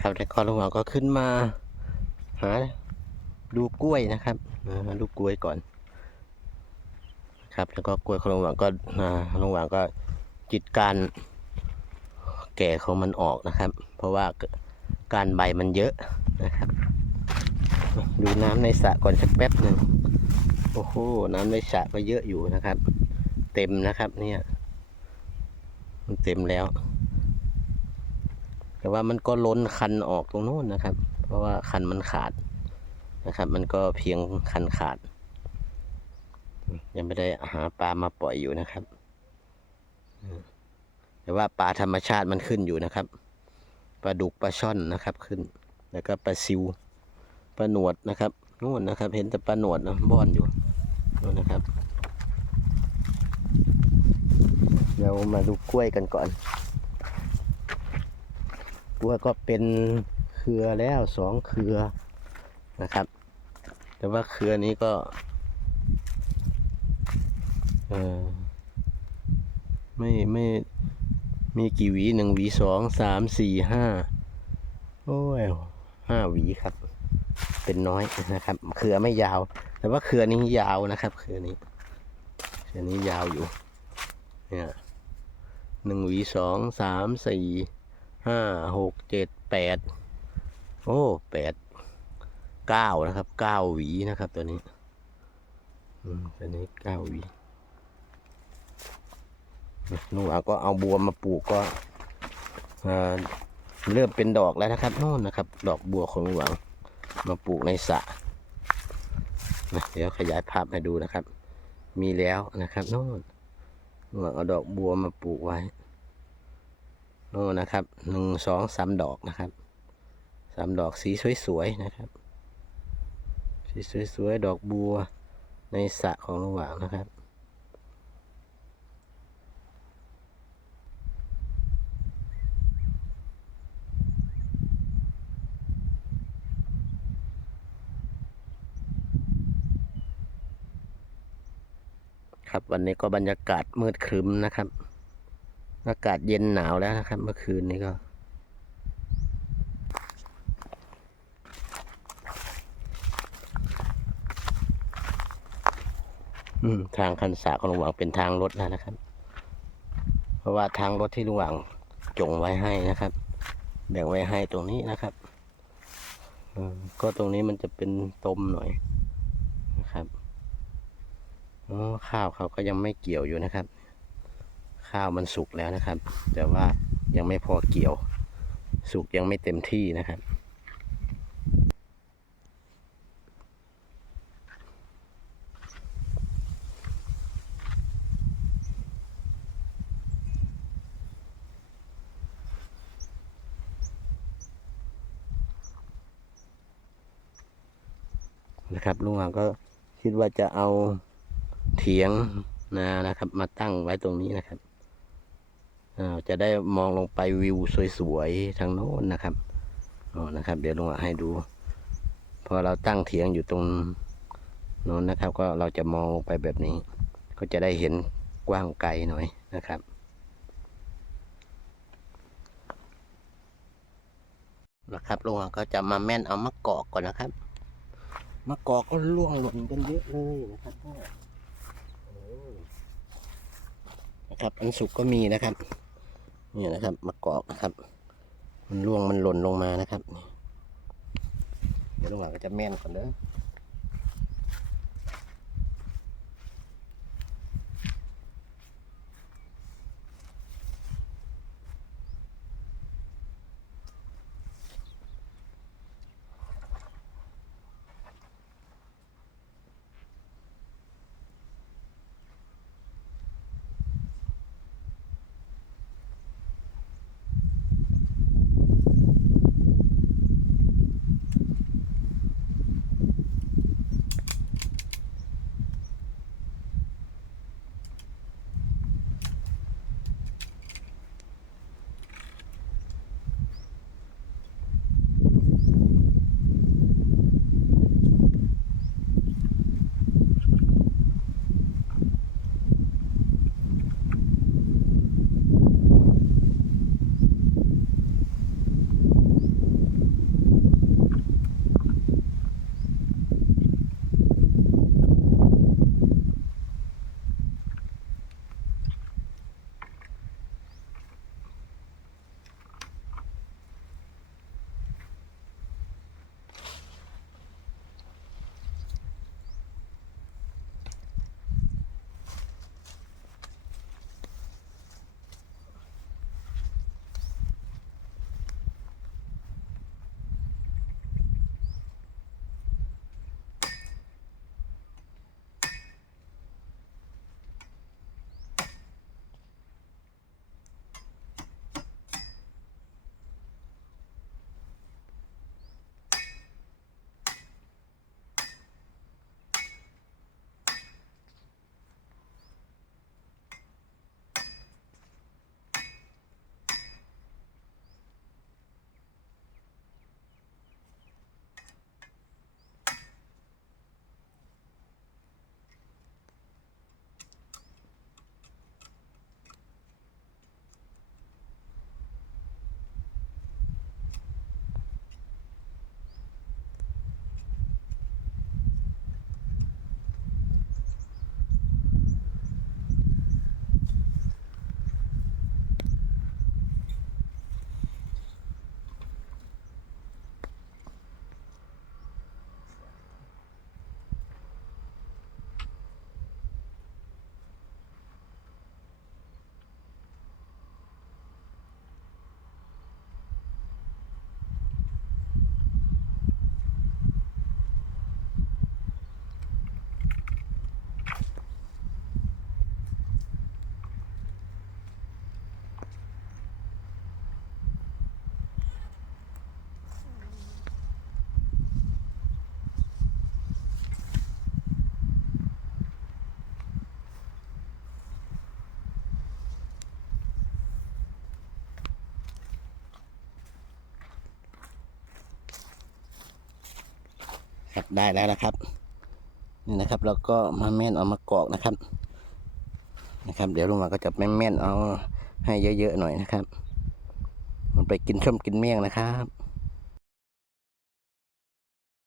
ครับแต่ก่อนลุงหวังก็ขึ้นมา หาดูกล้วยนะครับอ่าดูกล้วยก่อน ครับ แล้วก็กล้วยของลุงหวังก็อ่าลุงหวังก็จิตการแก่ของมันออกนะครับ เพราะว่าการใบมันเยอะนะครับ ดูน้ำในสระก่อนสักแป๊บหนึ่งโอ้โหน้ำในสระก็เยอะอยู่นะครับ เต็มนะครับ เนี่ย มันเต็มแล้ว แต่ว่ามันก็ล้นคันออกตรงโน้นนะครับ เพราะว่าคันมันขาดนะครับ มันก็เพียงคันขาด ยังไม่ได้หาปลามาปล่อยอยู่นะครับแต่ว่าปลาธรรมชาติมันขึ้นอยู่นะครับปลาดุกปลาช่อนนะครับขึ้น แล้วก็ปลาซิวปลาหนวดนะครับนู่นนะครับ เห็นแต่ปลาหนวดนะบ่อนอยู่นู่นนะครับเรามาดูกล้วยกันก่อน กล้วก็เป็นเครือแล้วสองเครือนะครับ แต่ว่าเครือนี้ก็เออไม่ไม่มีกี่หวีหนึ่งหวีสองสามสี่ห้าโอ้ยห้าหวีครับ เป็นน้อยนะครับ เครือไม่ยาว แต่ว่าเครือนี้ยาวนะครับ เครือนี้เครือนี้ยาวอยู่เนี่ยหนึ่งหวีสองสามสี่ ห้าหกเจ็ดแปดโอ้แปดเก้านะครับเก้าหวีนะครับตัวนี้ตัวนี้เก้าหวีลุงอาก็เอาบัวมาปลูกก็เริ่มเป็นดอกแล้วนะครับโน่นนะครับ ดอกบัวของลุงหวังมาปลูกในสระเดี๋ยวขยายภาพให้ดูนะครับ มีแล้วนะครับโน่นลุงหวังเอาดอกบัวมาปลูกไว้ โน่นะครับหนึ่งสองสามดอกนะครับสามดอกสีสวยๆนะครับ สีสวยๆดอกบัวในสระของลุงหวางนะครับครับวันนี้ก็บรรยากาศมืดครึ้มนะครับ อากาศเย็นหนาวแล้วนะครับ เมื่อคืนนี้ก็ อืม ทางคันสาของลุงหวังเป็นทางรถแล้วนะครับ เพราะว่าทางรถที่ลุงหวังจงไว้ให้นะครับ แบ่งไว้ให้ตรงนี้นะครับก็ตรงนี้มันจะเป็นตมหน่อยนะครับข้าวเขาก็ยังไม่เกี่ยวอยู่นะครับ ข้าวมันสุกแล้วนะครับ แต่ว่ายังไม่พอเกี่ยว สุกยังไม่เต็มที่นะครับ นะครับลุงหวังก็คิดว่าจะเอาเถียงนานะครับ มาตั้งไว้ตรงนี้นะครับ จะได้มองลงไปวิวสวยๆทางโน้นนะครับอ๋อนะครับ เดี๋ยวลุงหวังให้ดู พอเราตั้งเถียงอยู่ตรงโน้นนะครับ ก็เราจะมองลงไปแบบนี้ ก็จะได้เห็นกว้างไกลหน่อยนะครับนะครับลุงหวังก็จะมาแม่นเอามะกอกก่อนนะครับมะกอกก็ร่วงหล่นกันเยอะเลยนะครับพ่อโอ้นะครับ อันสุกก็มีนะครับ นี่นะครับมะกอกนะครับ มันร่วงมันหล่นลงมานะครับเดี๋ยวลงหลังก็จะแม่นก่อนเด้อ ได้แล้วนะครับนี่นะครับแล้วก็มาแม่นเอามากรอกนะครับ นะครับ เดี๋ยวลุงมาก็จะแม่นๆเอาให้เยอะๆหน่อยนะครับ มันไปกินส้มกินเมี่ยงนะครับ